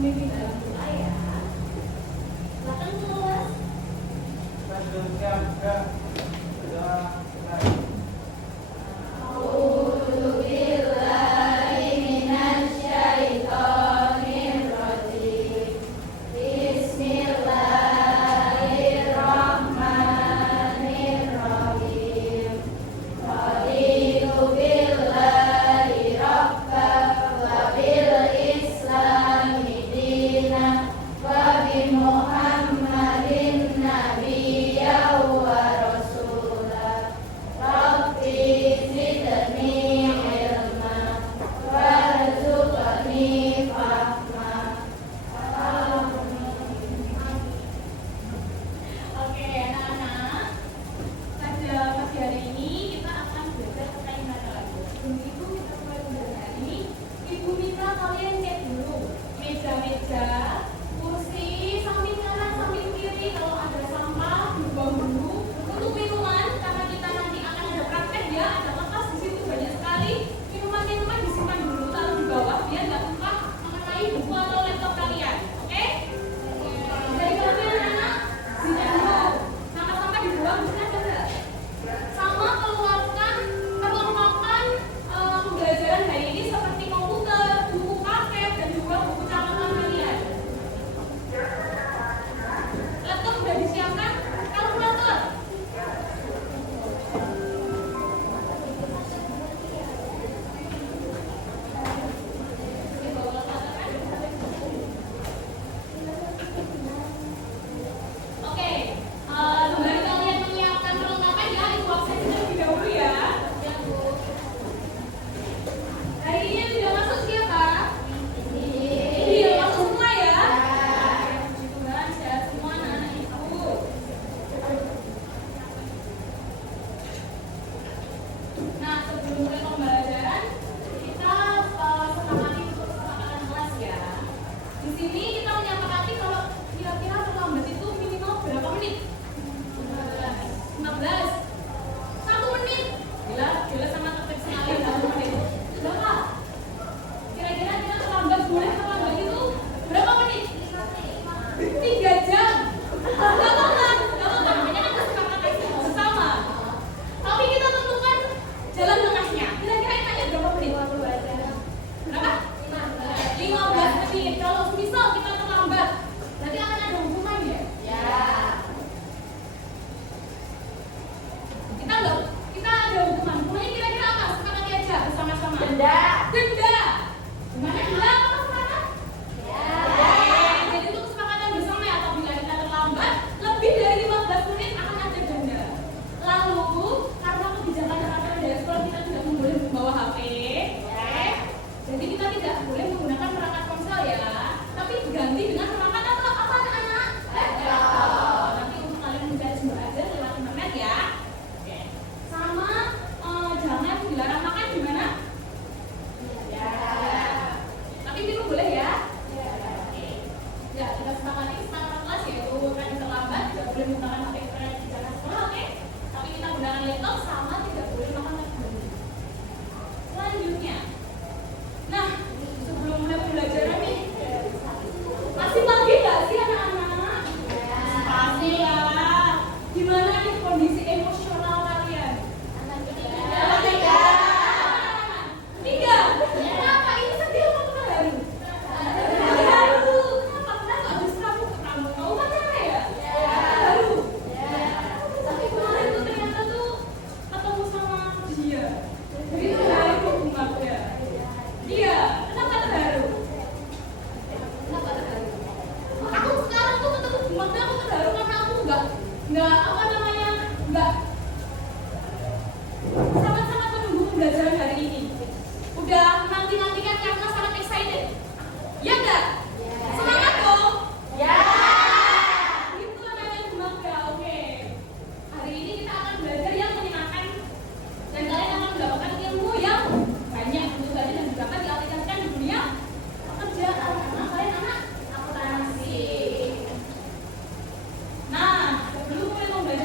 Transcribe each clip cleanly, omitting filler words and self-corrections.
memimpin dalam doa ya. Silakan keluar. Nah, sebelum mulai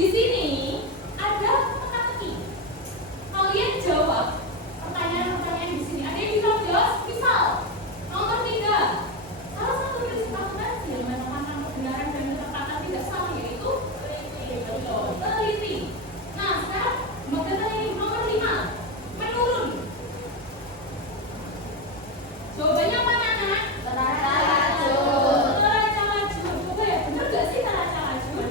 Di sini ada teka-teki. Kalian jawab pertanyaan-pertanyaan di sini. Ada yang bisa jawab? Misal, nomor 3. Salah satu prinsip akuntansi yang menekankan kebenaran dan ketepatan tidak salah yaitu teliti. Nah, sekarang mengenai nomor 5, menurun. Jawabannya apa, anak? Neraca lajur. Coba ya, bener gak sih neraca lajur?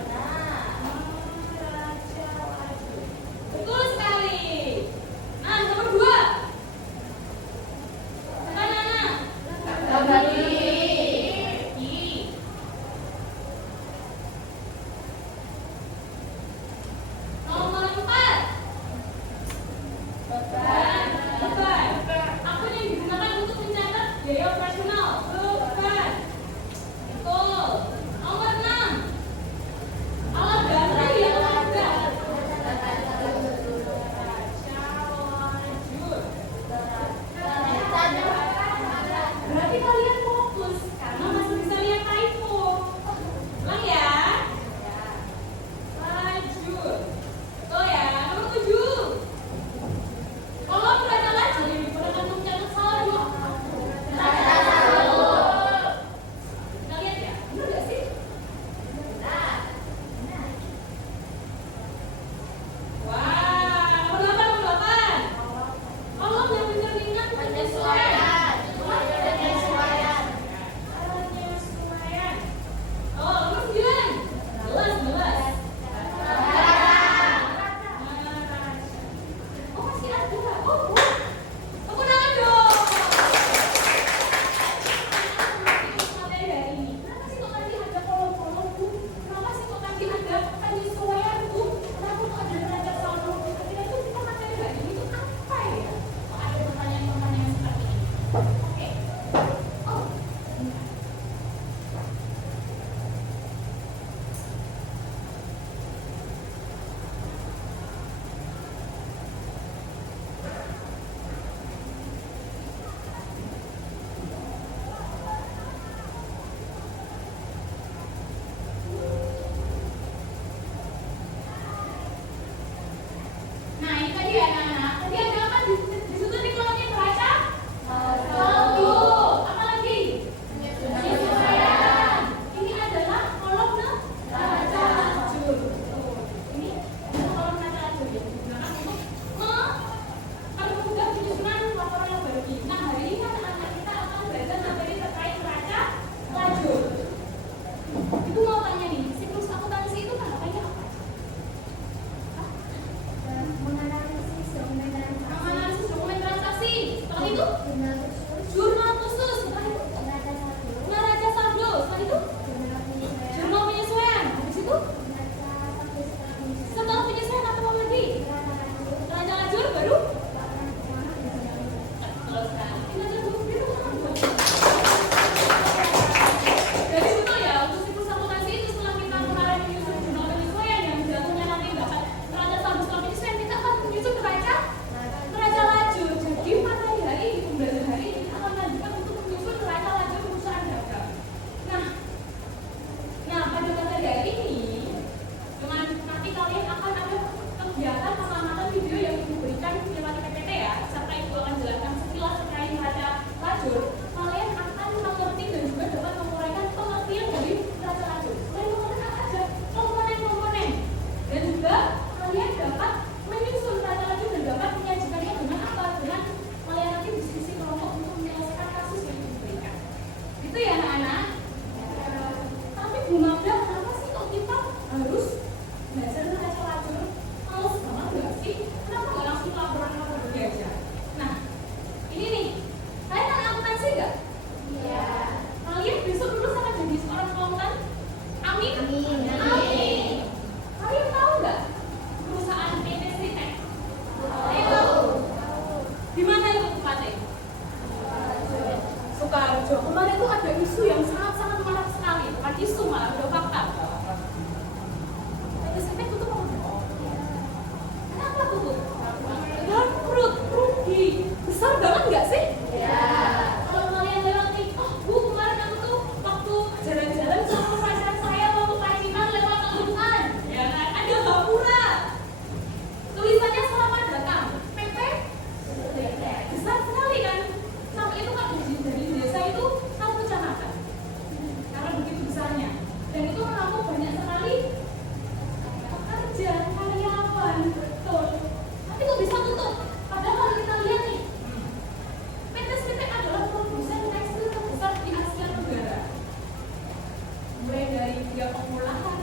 dia pengolahan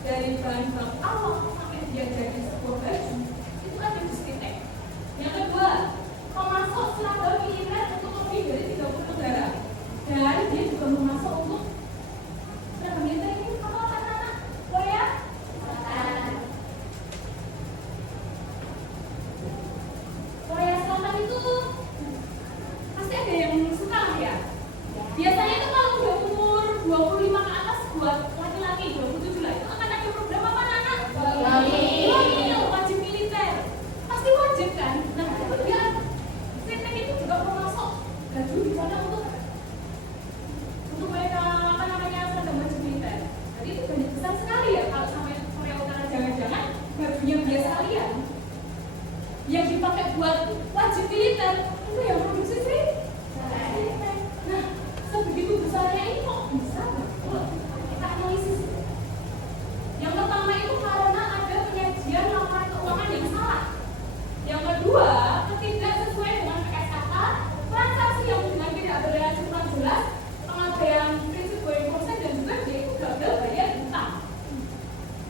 dari bahan baku awal sampai dia jadi sebuah baju itu ada di Sritek. Yang kedua, memasok seragam militer untuk lebih dari 30 negara dan dia juga memasok untuk seragam militer ini apa anak-anak Korea Selatan. Korea Selatan itu pasti ada yang suka ya. Biasanya itu kalau udah umur 25 ke atas buat laki-laki 27 lah itu akan ada program apa anak-anak? Wajib militer. Pasti wajib kan? Nah, itu dia Sritek itu juga memasok baju di sana untuk mereka apa namanya seragam wajib militer. Jadi itu banyak besar sekali ya kalau sampai Korea Utara jangan-jangan bajunya dia sekalian yang dipakai buat wajib militer itu yang produksi Sritek. Nah, sebegitu besarnya ini kok bisa nggak? Kita analisis. Yang pertama itu karena ada penyajian laporan keuangan yang salah. Yang kedua, tidak sesuai dengan PSAK, transaksi yang dengan tidak berlanjutan jelas, pengabaian prinsip going concern dan juga dia itu gagal bayar utang.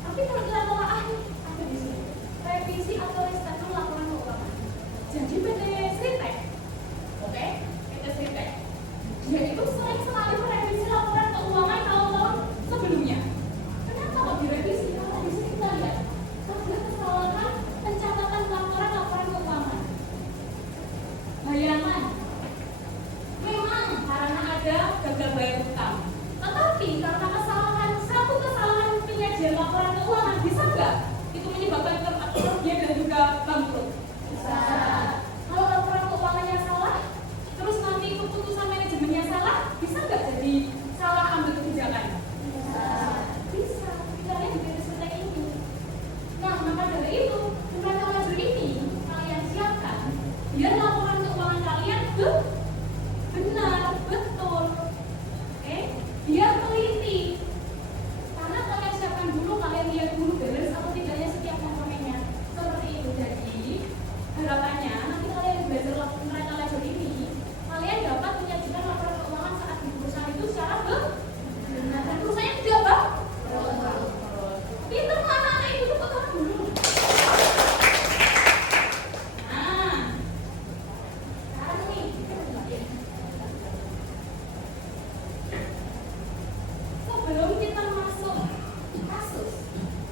Tapi kalau kita telah ada di sini revisi atau restatement laporan keuangan. Jadi PT Sritek, oke, PT Sritek, dia itu sering sekali merevisi laporan keuangan tahun-tahun sebelumnya. Kenapa kok direvisi? Kalau di sini kita lihat ada kesalahan pencatatan laporan keuangan. Bayangan, memang karena ada gagal bayar utang. Tetapi karena satu kesalahan penyajian laporan keuangan bisa nggak itu menyebabkan kerugian dan juga bangkrut? Bisa. Kalau laporan keuangannya salah, terus nanti keputusan manajemennya salah, bisa nggak jadi salah ambil kebijakan? Bisa. Kita lihat di PT Sritek ini. Nah, maka dari itu, surat al-majur ini kalian siapkan biar laporan keuangan kalian benar, betul. Oke? Biar teliti. Karena kalian siapkan dulu, kalian lihat dulu beres atau tidaknya setiap komponennya. Seperti itu. Jadi, harapannya nanti kalian belajar surat al-majur ini, kalian dapat menyajikan laporan keuangan saat di perusahaan itu secara benar. Dan perusahaannya tidak bangkrut. Pinter anak-anak itu tepuk tangan dulu. Nah, sekarang nih, sebelum kita masuk kasus,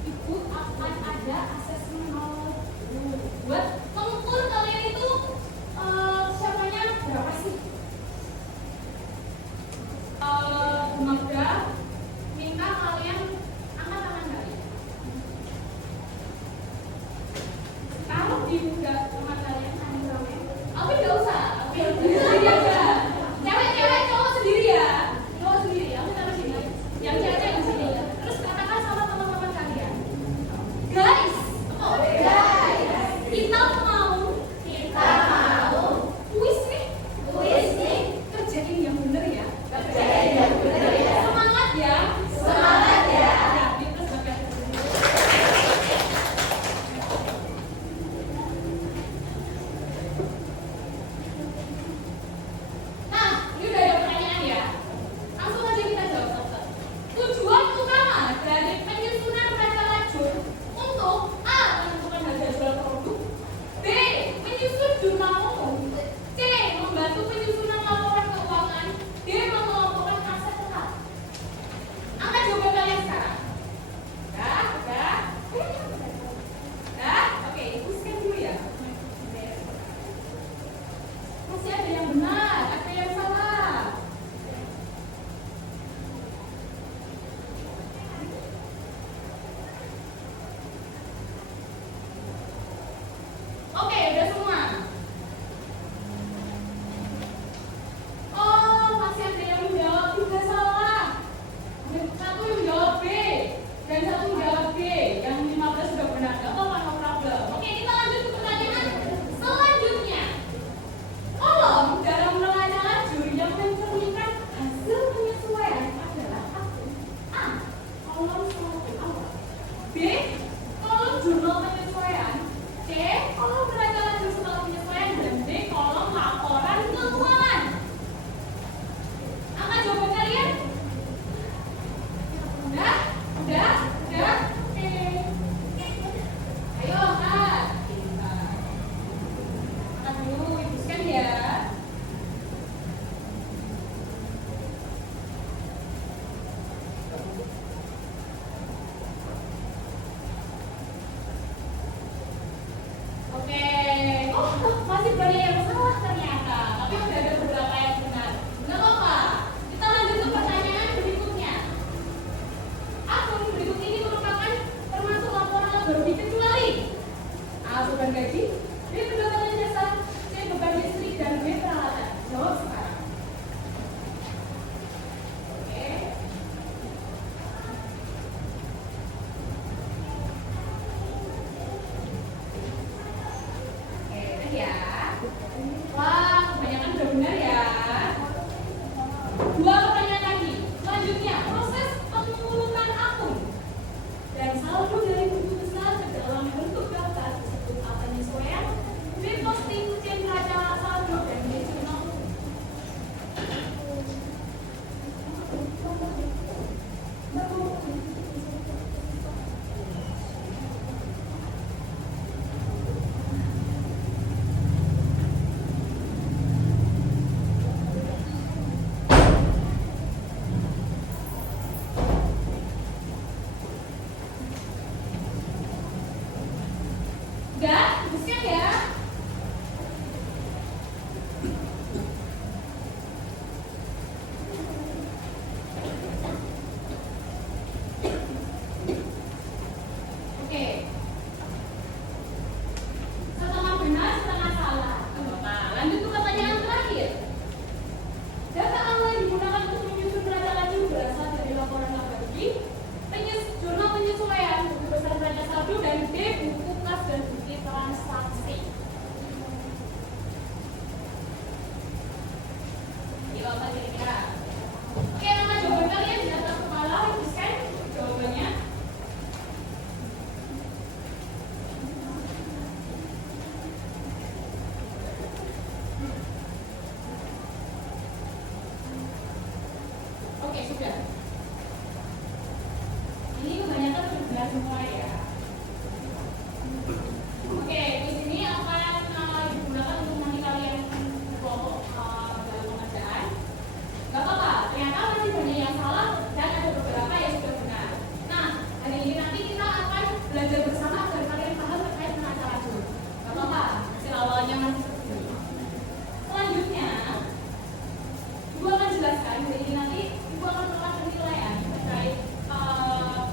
itu akan ada asesmen buat mengukur kalian itu siapanya berapa sih? Magda minta kalian angkat tangan kalian. Kalau dibuka tangan kalian rame-rame, tapi nggak usah, tapi sendiri aja. Cewek-cewek cowok sendiri ya, cowok sendiri. Aku taruh sini, yang cewek di sini. Terus katakan sama teman-teman kalian, guys, kita mau kuis nih, kerjain yang bener ya. Semangat ya. dan saldo dari buku besar ke dalam bentuk daftar disebut penyesuaian, reposting, kucing neraca saldo, dan jurnal. Enggak, teruskan ya. Oke. Setengah benar, setengah salah. Nah, lanjut ke pertanyaan terakhir. Data awal yang digunakan untuk menyusun neraca laju berasal dari laporan laba rugi, jurnal penyesuaian, buku besar neraca saldo, dan B, buku kas dan bukti transaksi. Yuk, apa kira-kira? Oke, nama jawaban kalian di atas kepala, tuliskan jawabannya. Oke, sudah. Ini kebanyakan sudah semua ya. Oke, di sini akan digunakan untuk nanti kalian kelompok dalam pengerjaan. Gak apa-apa, ternyata masih banyak yang salah dan ada beberapa yang sudah benar. Nah, hari ini nanti kita akan belajar bersama agar kalian paham terkait neraca laju. Gak apa-apa, hasil awalnya masih seperti ini. Selanjutnya, Ibu akan jelaskan hari ini nanti Ibu akan melakukan penilaian terkait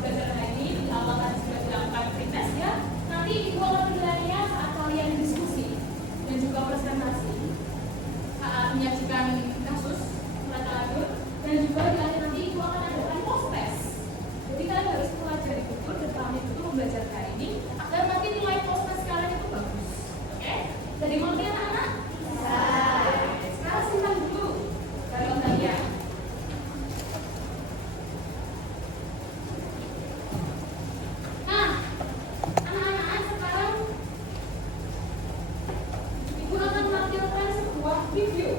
belajar hari ini di awal tadi sudah dilakukan pretest ya. Nanti Ibu akan menilainya saat kalian diskusi dan juga presentasi, saat menyajikan kasus neraca laju, dan juga di akhir nanti Ibu akan adakan post test. Jadi kalian harus pelajari betul dan pahami betul membelajar ini agar nanti nilai post test kalian itu bagus. Oke? Jadi mau lihat anak? Bisa. Sekarang simpan dulu dari kalian. Nah, anak-anak sekarang Ibu akan menampilkan sebuah video.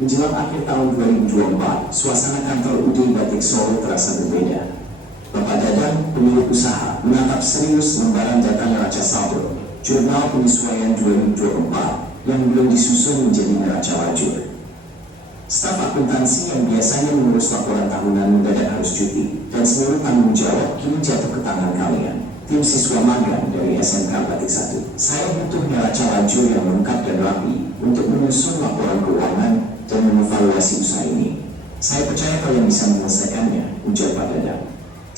Menjelang akhir tahun 2024, suasana kantor UD Batik Solo terasa berbeda. Bapak Dadang, pemilik usaha, menatap serius lembaran data neraca saldo, jurnal penyesuaian 2024 yang belum disusun menjadi neraca lajur. Staf akuntansi yang biasanya mengurus laporan tahunan mendadak harus cuti, dan seluruh tanggung jawab kini jatuh ke tangan kalian, tim siswa magang dari SMK Batik 1. Saya butuh neraca lajur yang lengkap dan rapi untuk menyusun laporan keuangan dan mengevaluasi usaha ini. Saya percaya kalian bisa menyelesaikannya, ujar Pak Dadang.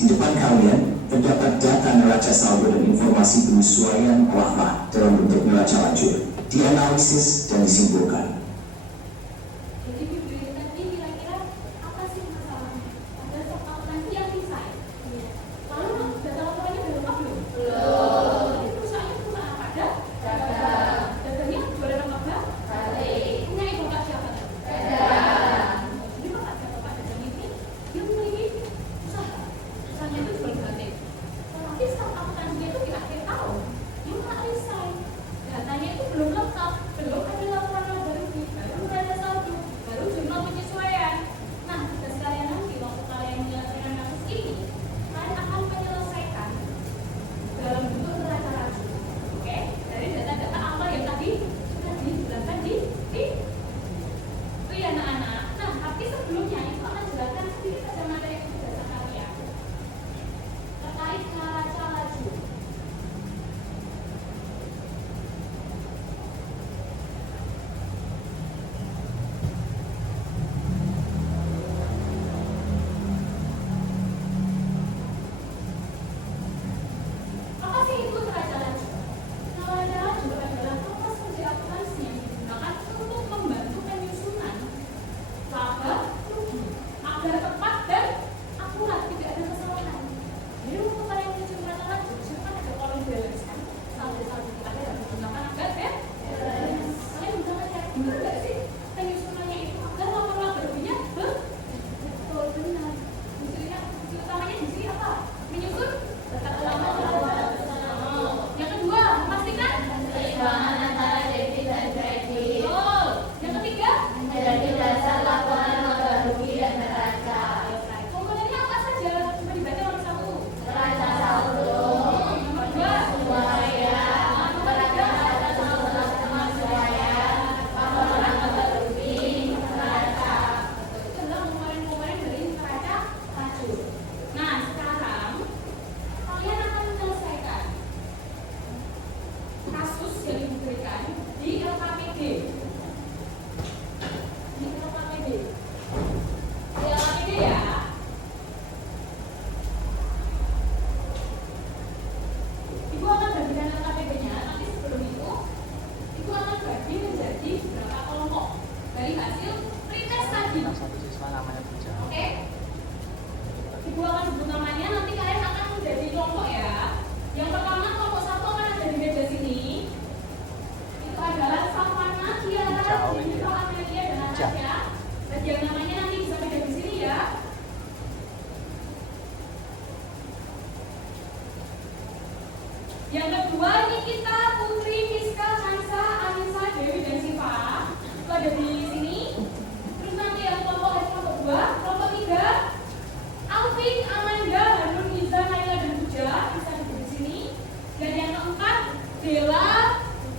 Di depan kalian terdapat data neraca saldo dan informasi penyesuaian olah dalam bentuk neraca lajur, dianalisis dan disimpulkan. Jadi video ini tadi kira-kira apa sih masalahnya? Ada staf akuntansi yang desain. Lalu data laporannya udah lengkap belum? Belum. Jadi perusahaannya perusahaan apa? Dagang. Dagangnya jualan apa enggak? Balik. Punya ibu bapak siapa? Dagang. Jadi bapak siapa Pak Dagang ini? Dia memiliki usaha. Usahanya itu jual batik. Tapi staf akuntansinya itu di akhir tahun dia nggak resign. Datanya itu belum lengkap, belum ada laporan laba rugi. namanya kerja. Oke? Ibu akan sebut namanya, nanti kalian akan menjadi kelompok ya. Yang pertama kelompok satu akan ada di meja sini. Itu adalah Savana, Kiara, Jennifer, Amelia, dan Natasha. Dan yang namanya nanti bisa beda di sini ya. Yang kedua Nikita, Putri, Fiska, Hansa, Anissa, Dewi, dan Siva. Itu ada di sini. Terus nanti yang kelompok dua, kelompok tiga, Alvin, Amanda, Hanun, Iza, Naila, dan Puja bisa duduk di sini. Dan yang keempat, Bella,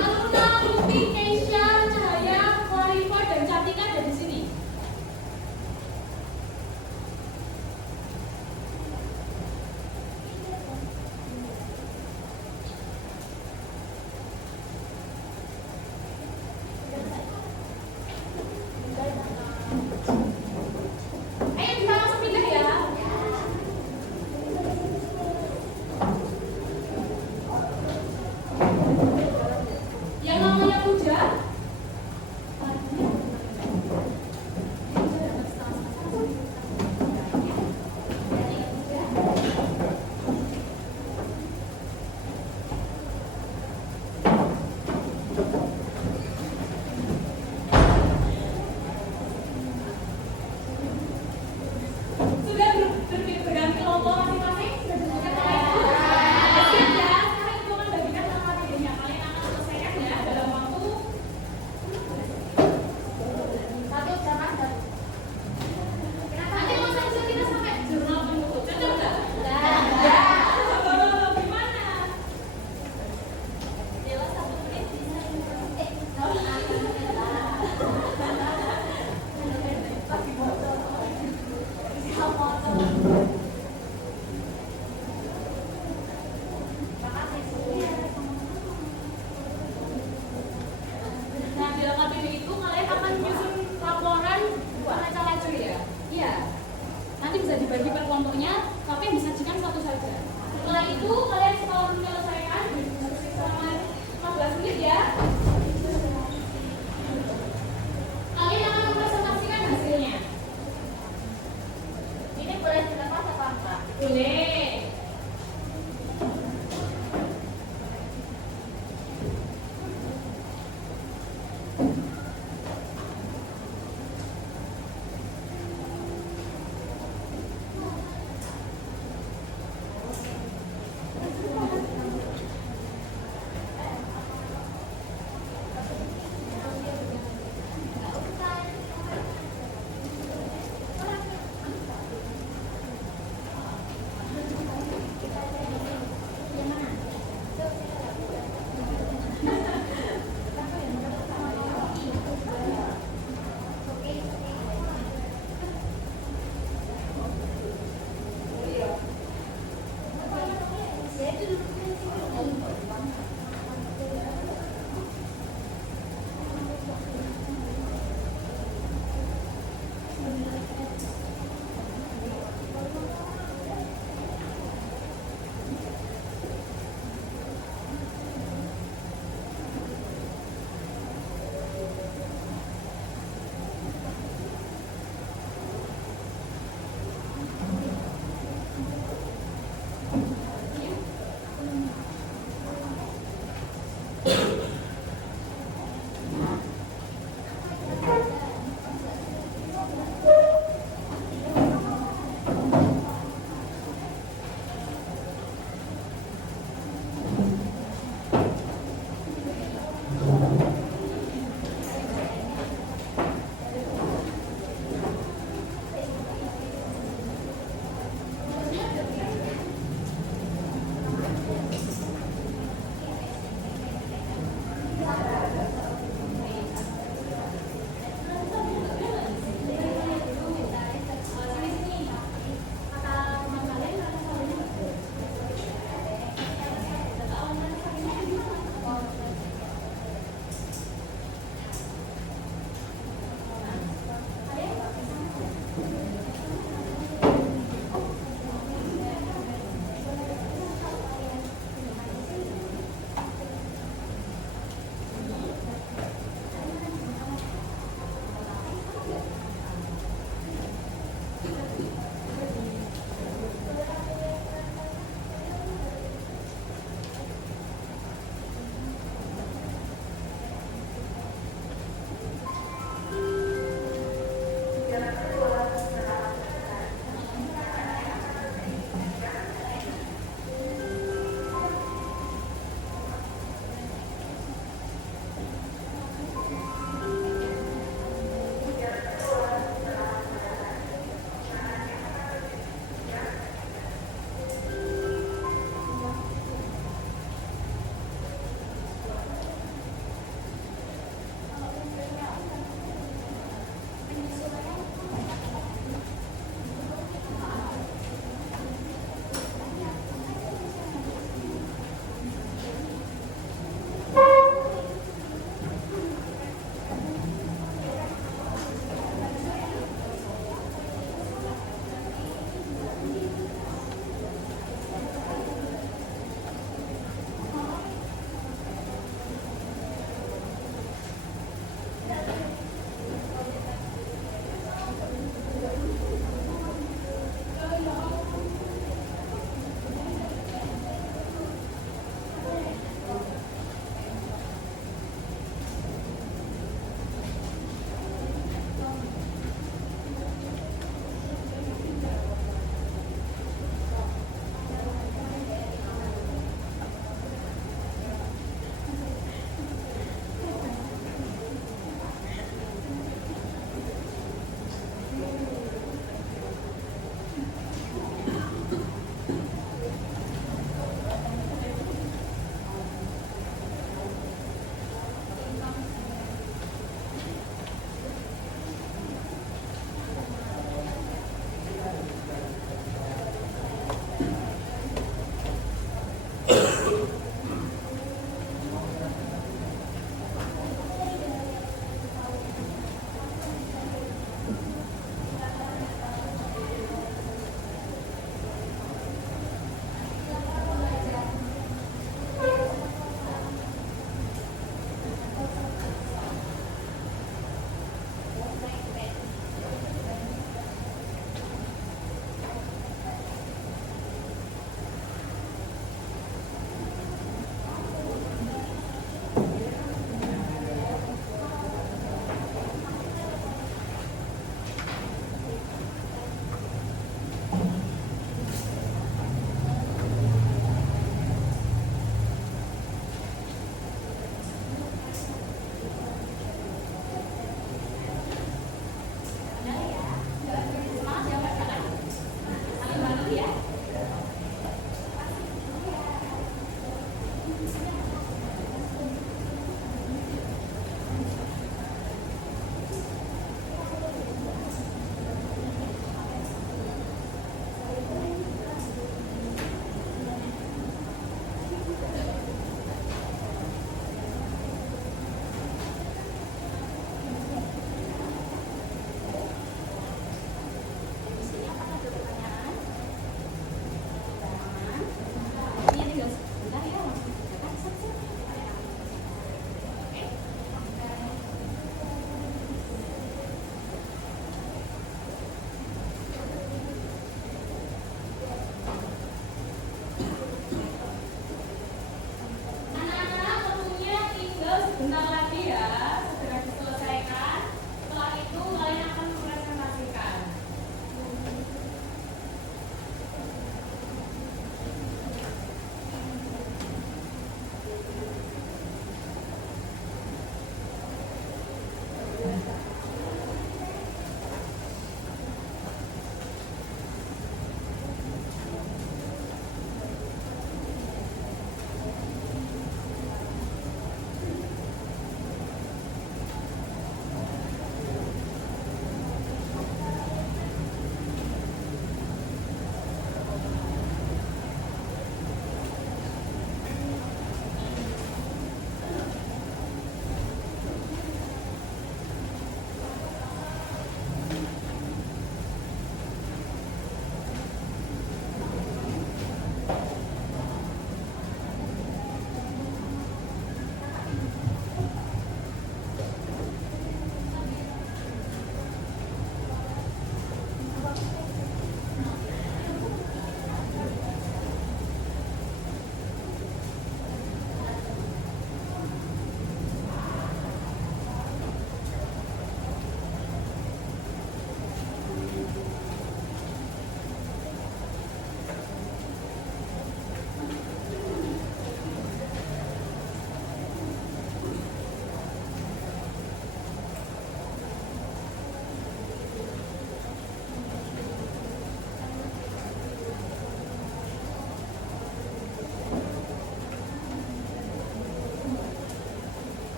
Aluna, Luti, Keisha, Cahaya, Klarifa, dan Cantika ada di sini. Ayo bisa langsung pindah ya. Yang namanya Puja. Sudah berganti kelompok masing-masing? Sudah disebutkan oleh Ibu? Siap ya, sekarang Ibu akan bagikan sama materinya. Kalian akan selesaikan ya dalam waktu 1 jam aja. Nanti masa kita sampai jurnal penutup. Cocok nggak? Ya. Gimana? Jelas 1 menit bisa. Nah, di dalam KPD itu kalian akan menyusun laporan acara cuy ya? Iya. Nanti bisa dibagi per kelompoknya, tapi yang disajikan satu saja. Setelah itu kalian setelah menyelesaikan selama 15 menit ya. Kalian akan mempresentasikan hasilnya. Ini boleh dilepas apa enggak? Boleh.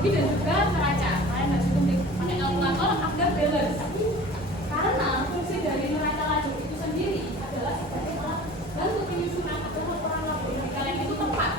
analogi dan juga neraca. Kalian nggak cukup pakai kalkulator, Anda balance. Karena fungsi dari neraca lajur itu sendiri adalah sebagai alat bantu penyusunan atau laporan laporan kalian itu tepat.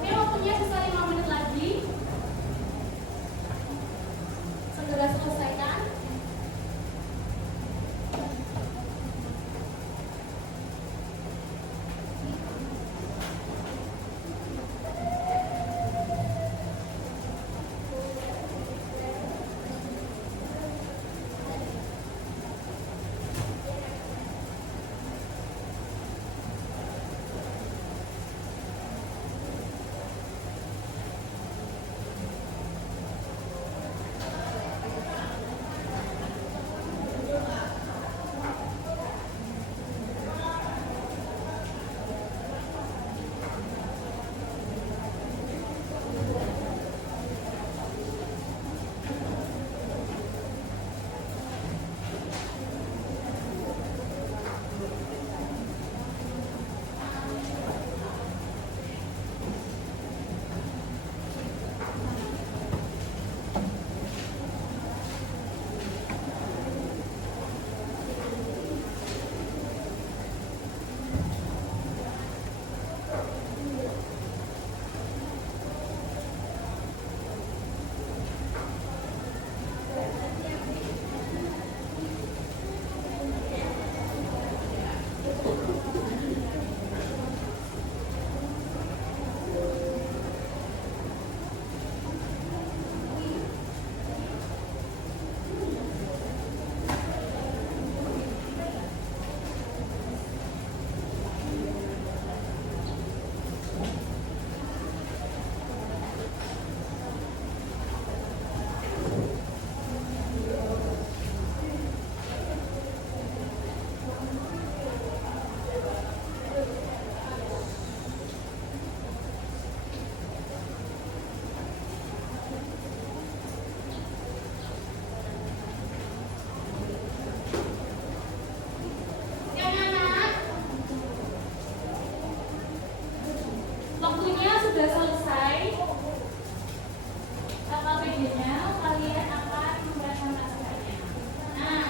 Oke, waktunya sisa 5 menit lagi. Segera selesaikan. Oke, anak-anak. Waktunya sudah selesai. KKPD-nya kalian akan mempresentasikannya. Nah,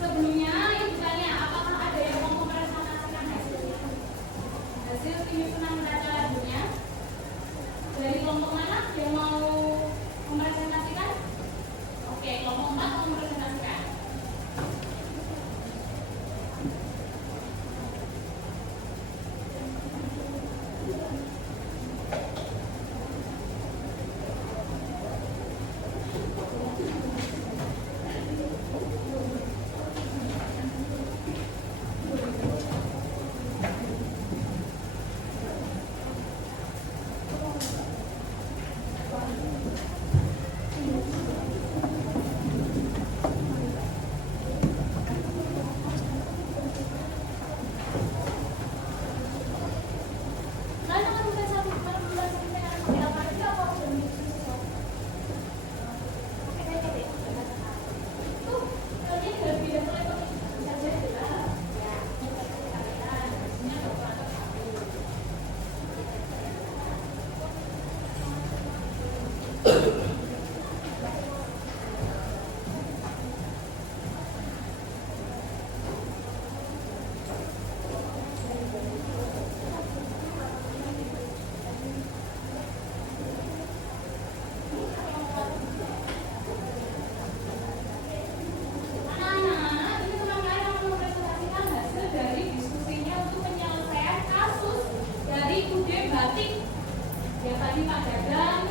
sebelumnya ini bertanya, apakah ada yang mau mempresentasikan hasilnya? Hasil penyusunan neraca lajurnya dari kelompok mana yang mau mempresentasikan? Oke, kelompok 4 mau mempresentasikan. Kalian akan mempresentasikan pakai apa aja apa udah menyusun sesuatu? Oke, baik. Tuh, kalian udah pindah ke laptop saja ya. Ya, kalian hasilnya kalkulator satu. Anak-anak, ini teman kalian akan mempresentasikan hasil dari diskusinya untuk penyelesaian kasus dari UD Batik. Ya tadi Pak Dadang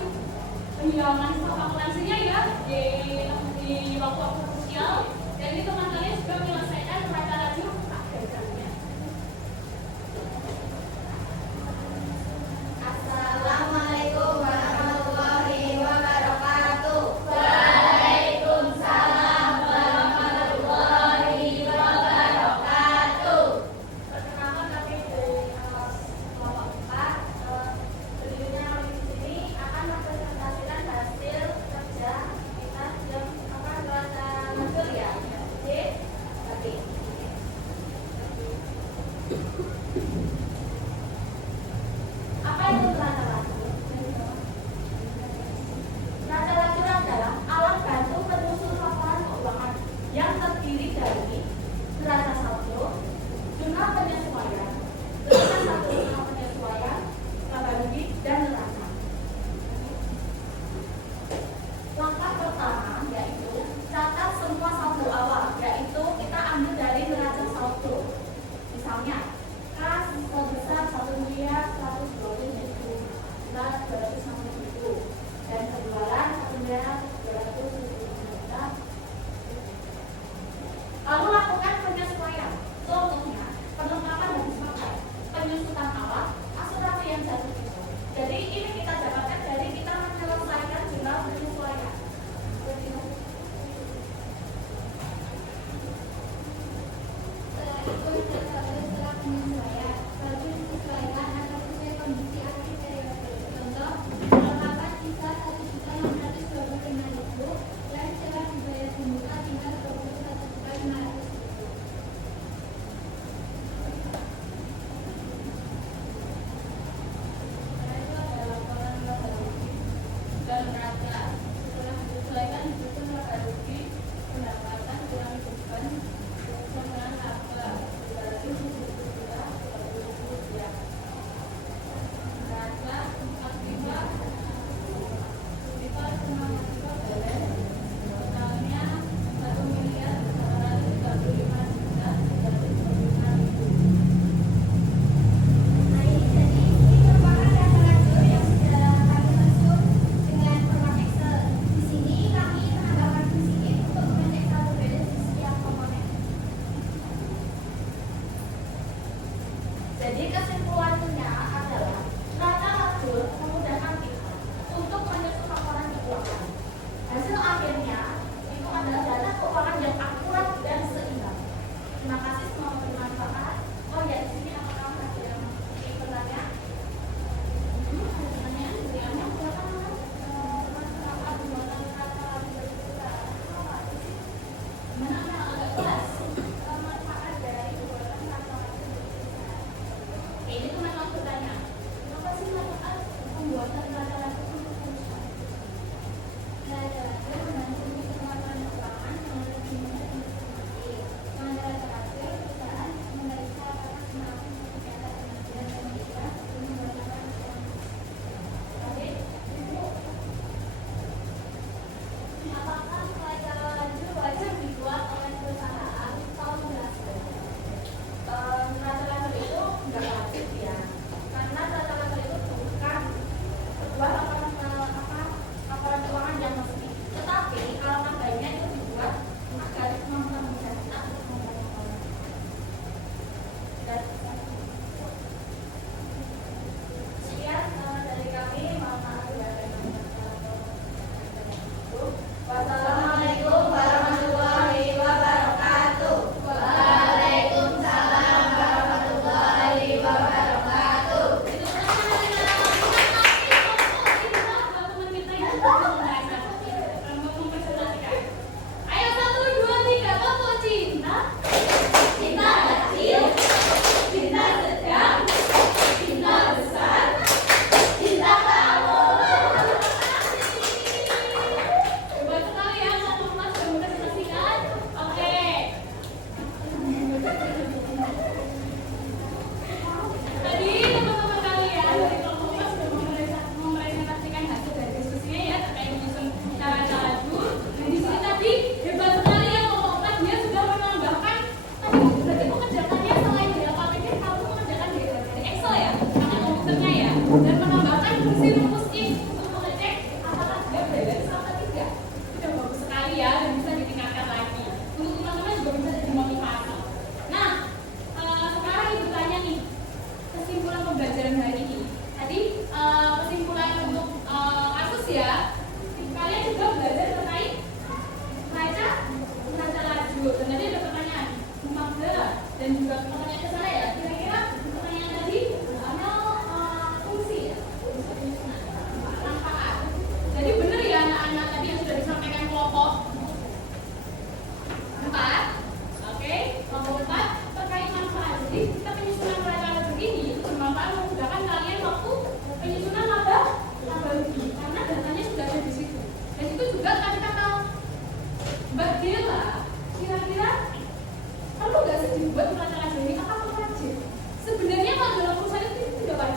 penghilangan stok akuntansinya ya di waktu-waktu krusial. Dan ini teman kalian juga menyelesaikan neraca lajur Pak Dadangnya.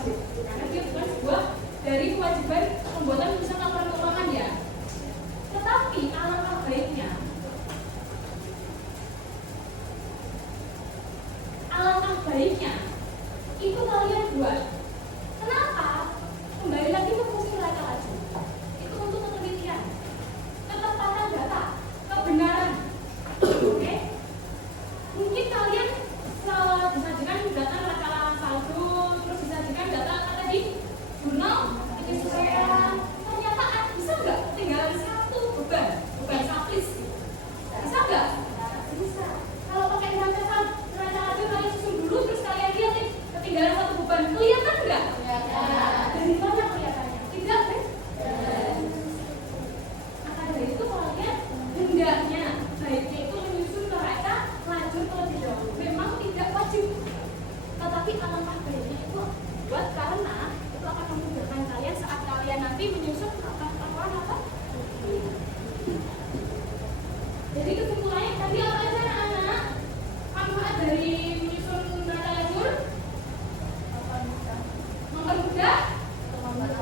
wajib, karena dia bukan sebuah dari kewajiban pembuatan putusan laporan keuangan ya. Tetapi alangkah baiknya itu kalian buat. Kenapa? Kembali lagi ke fungsi neraca laju. Itu untuk penelitian, ketepatan data, kebenaran. Oke? Mungkin kalian disajikan data neraca saldo, terus disajikan data tadi jurnal penyesuaian. Ternyata bisa nggak tinggal satu beban saplis? Bisa nggak? Bisa. Kalau pakai neraca laju kalian susun dulu, terus kalian lihat nih ketinggalan satu beban, kelihatan nggak? Dari mana kelihatannya? Tidak kan? Maka dari itu kalian hendaknya baiknya itu menyusun neraca laju terlebih dahulu. Memang tidak wajib, tetapi alangkah baiknya itu buat, karena itu akan memudahkan kalian saat kalian nanti menyusun laporan apa? Jadi kesimpulannya tadi apa aja anak-anak? Manfaat dari menyusun neraca lajur? Mempermudah membuat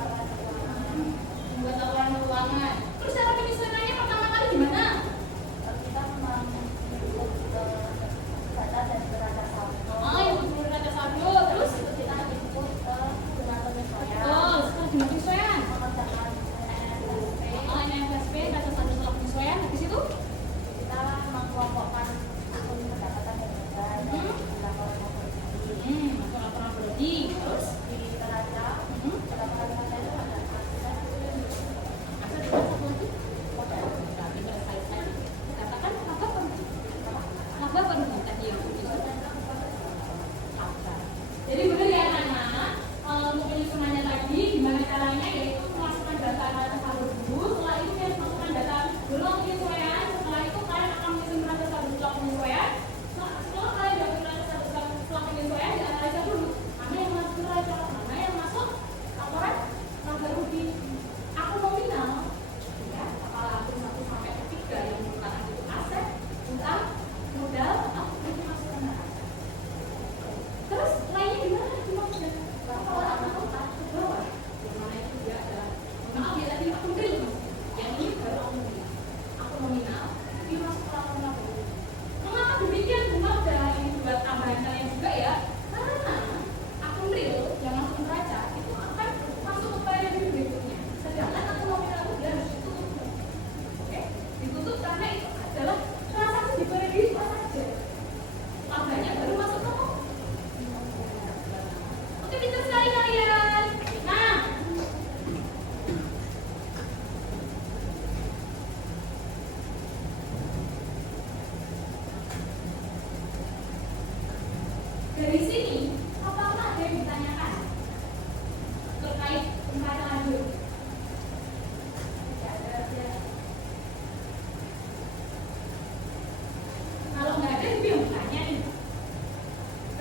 laporan keuangan. Terus cara penyusunannya pertama kali gimana? Kita menginput data dari neraca saldo. Yang benar neraca saldo. Terus Kita input ke jurnal penyesuaian. setelah jumlah penyesuaian. Mengerjakan NFSP. NFSP, neraca saldo setelah penyesuaian. Habis itu Kita mengelompokkan sumber pendapatan dan beban di laporan operasi. masuk laporan berarti. Terus Di neraca laporan neraca itu ada aset ada satu lagi. Berarti selesai tadi. Katakan apa perlu tadi yang jadi benar ya anak-anak, untuk penyusunannya tadi gimana caranya, yaitu memasukkan data neraca saldo dulu, setelah itu kalian masukkan data jurnal penyesuaian, setelah itu kalian akan menyusun neraca saldo setelah penyesuaian. Setelah kalian dapat neraca saldo setelah penyesuaian, dianalisa dulu mana yang masuk neraca, mana yang masuk laporan laba rugi. Aku nominal ya, kepala akun 1 sampai 3 yang merupakan itu aset, utang, modal, atau itu masukkan neraca. Terus lainnya gimana? Dimaksudnya kalau aku ke bawah, yang mana itu dia adalah, maaf ya tadi aku real, yang ini baru aku nominal, ini masuk ke laporan laba rugi. Mengapa demikian? Semoga ini buat tambahan kalian juga ya, karena akun real yang masuk neraca itu akan masuk ke periode berikutnya, sedangkan akun nominal itu dia harus ditutup. Oke, ditutup karena itu adalah transaksi di periode itu saja. Labanya baru masuk ke. Oke, pintar sekali kalian. Nah, dari sini, apakah ada yang ditanyakan terkait neraca lajur? Tidak ada ya. Kalau nggak ada, ibu yang bertanya nih.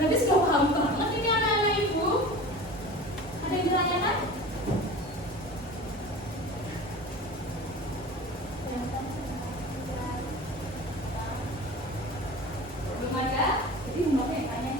Berarti sudah paham banget ini anak-anak ibu. Ada yang ditanyakan? Belum ada? Jadi mbaknya yang tanya.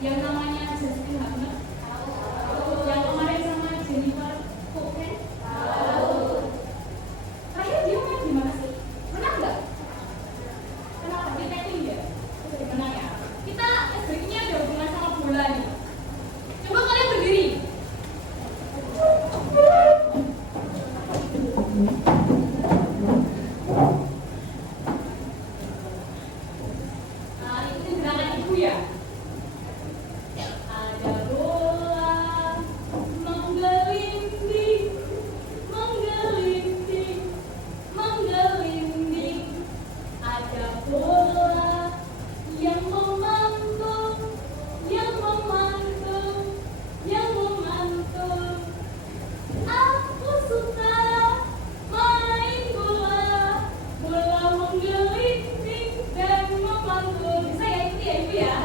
Yang namanya Justin Hammer? Yang kemarin sama Jennifer Cohen? Terakhir dia main di mana sih? Menang nggak? Kenapa? Dia tackling ya? Menang ya? Kita sebaiknya ada hubungan sama bola nih. Coba kalian berdiri. Nah, ikutin gerakan ibu ya. Ada bola menggelinding, menggelinding, menggelinding. Ada bola yang memantul, yang memantul, yang memantul. Aku suka main bola, bola menggelinding dan memantul. Bisa ya ikuti ya ibu ya.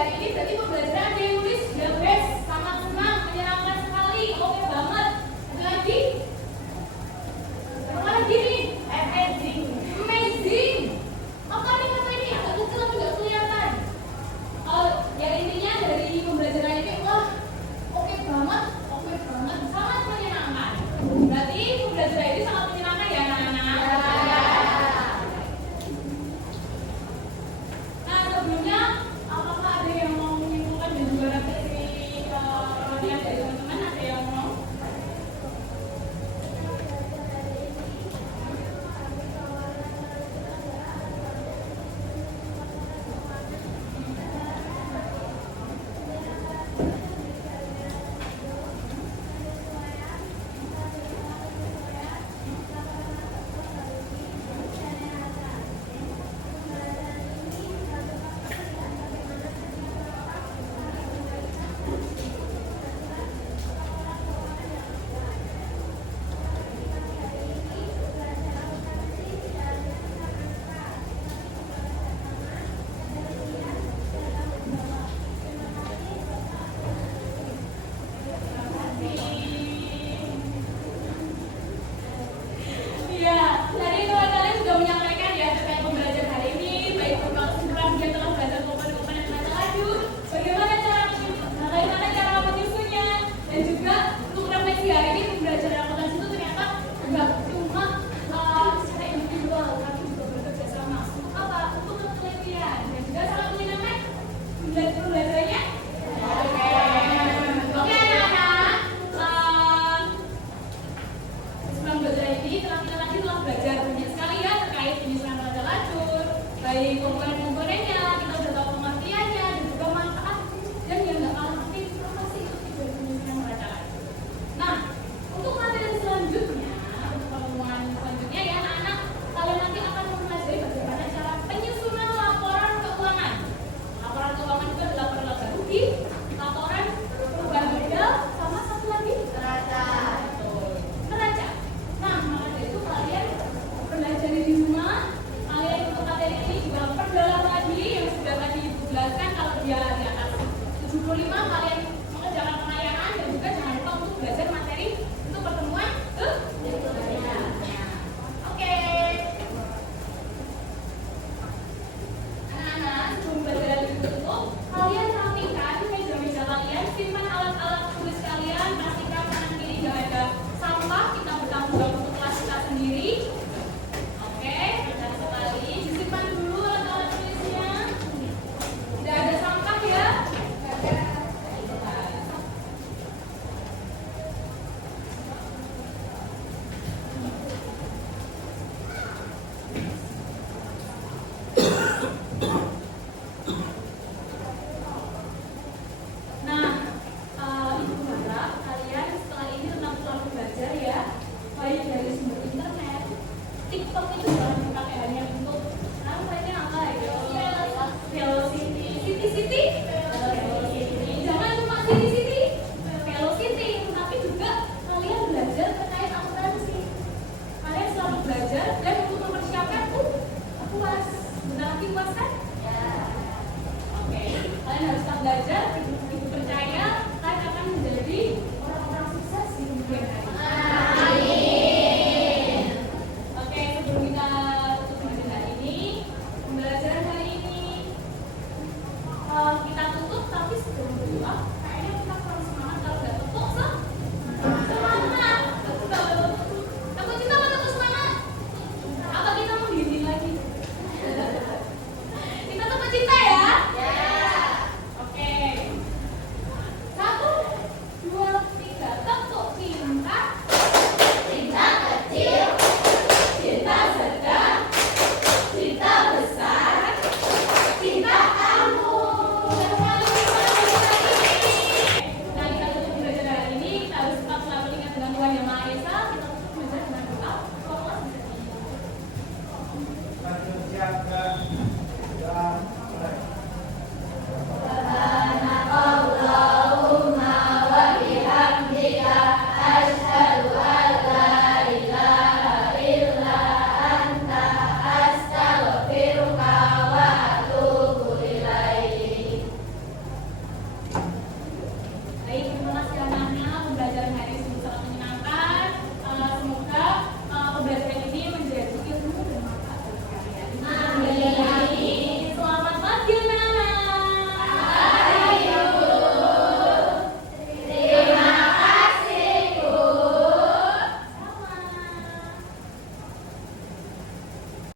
hari ini berarti pembelajaran ada yang nulis the best, sangat senang, menyenangkan sekali, oke banget. Ada lagi? Apa lagi nih? Amazing. Amazing. Apa nih kata ini? Agak kecil tapi nggak kelihatan. Oh, ya intinya dari pembelajaran ini, wah, oke banget, sangat menyenangkan. Berarti pembelajaran ini sangat menyenangkan ya anak-anak? Nah, sebelumnya apakah ada yang mau menyimpulkan dan juga refleksi perhatian dari teman-teman? Ada yang mau? Iya, tadi kalian sudah menyampaikan ya terkait pembelajaran hari ini, baik berupa kesimpulan dia telah belajar komponen-komponen mata lanjut, bagaimana cara menyusunnya, dan juga untuk refleksi hari ini pembelajaran akuntansi itu ternyata nggak cuma secara individual, tapi juga bekerja sama. Untuk apa? Untuk penelitian dan juga sangat menyenangkan pembelajarannya. Oke anak-anak. Sebelum belajar ini telah belajar banyak sekali ya terkait penyusunan mata lanjut, baik komponen-komponennya, kita sudah tahu pengertiannya dan juga manfaat, dan yang nggak kalah penting apa sih itu dari penyusunan mata lanjut. Nah, untuk materi selanjutnya, untuk pertemuan selanjutnya ya anak-anak, kalian nanti akan mempelajari bagaimana cara penyusunan laporan keuangan. Laporan keuangan itu adalah laporan laba rugi, laporan perubahan modal, sama satu lagi neraca. Neraca. Nah, maka dari itu kalian belajar di rumah, kalian untuk materi ini juga perdalam lagi yang sudah tadi Ibu jelaskan. Kalau dia di atas 75, kalian mengerjakan pengayaan dan juga jangan lupa untuk belajar materi untuk pertemuan berikutnya. Oke. Anak-anak, sebelum belajar lebih itu, kalian rapikan meja-meja kalian, simpan alat-alat tulis kalian, pastikan kanan kiri jangan ada sampah, kita bertanggung jawab untuk kelas kita sendiri. Oke, benar sekali. Disimpan dulu alat-alat tulisnya. Tidak ada sampah ya? Nah, Ibu harap kalian setelah ini tetap selalu belajar ya, baik dari sumber internet. TikTok itu jangan dipakai hanya untuk namanya apa ya? Velocity, City. Jangan cuma City, Velocity, tapi juga kalian belajar terkait akuntansi. Kalian selalu belajar dan untuk mempersiapkan UAS. Benar lagi UAS kan? Ya. Oke, kalian harus tetap belajar.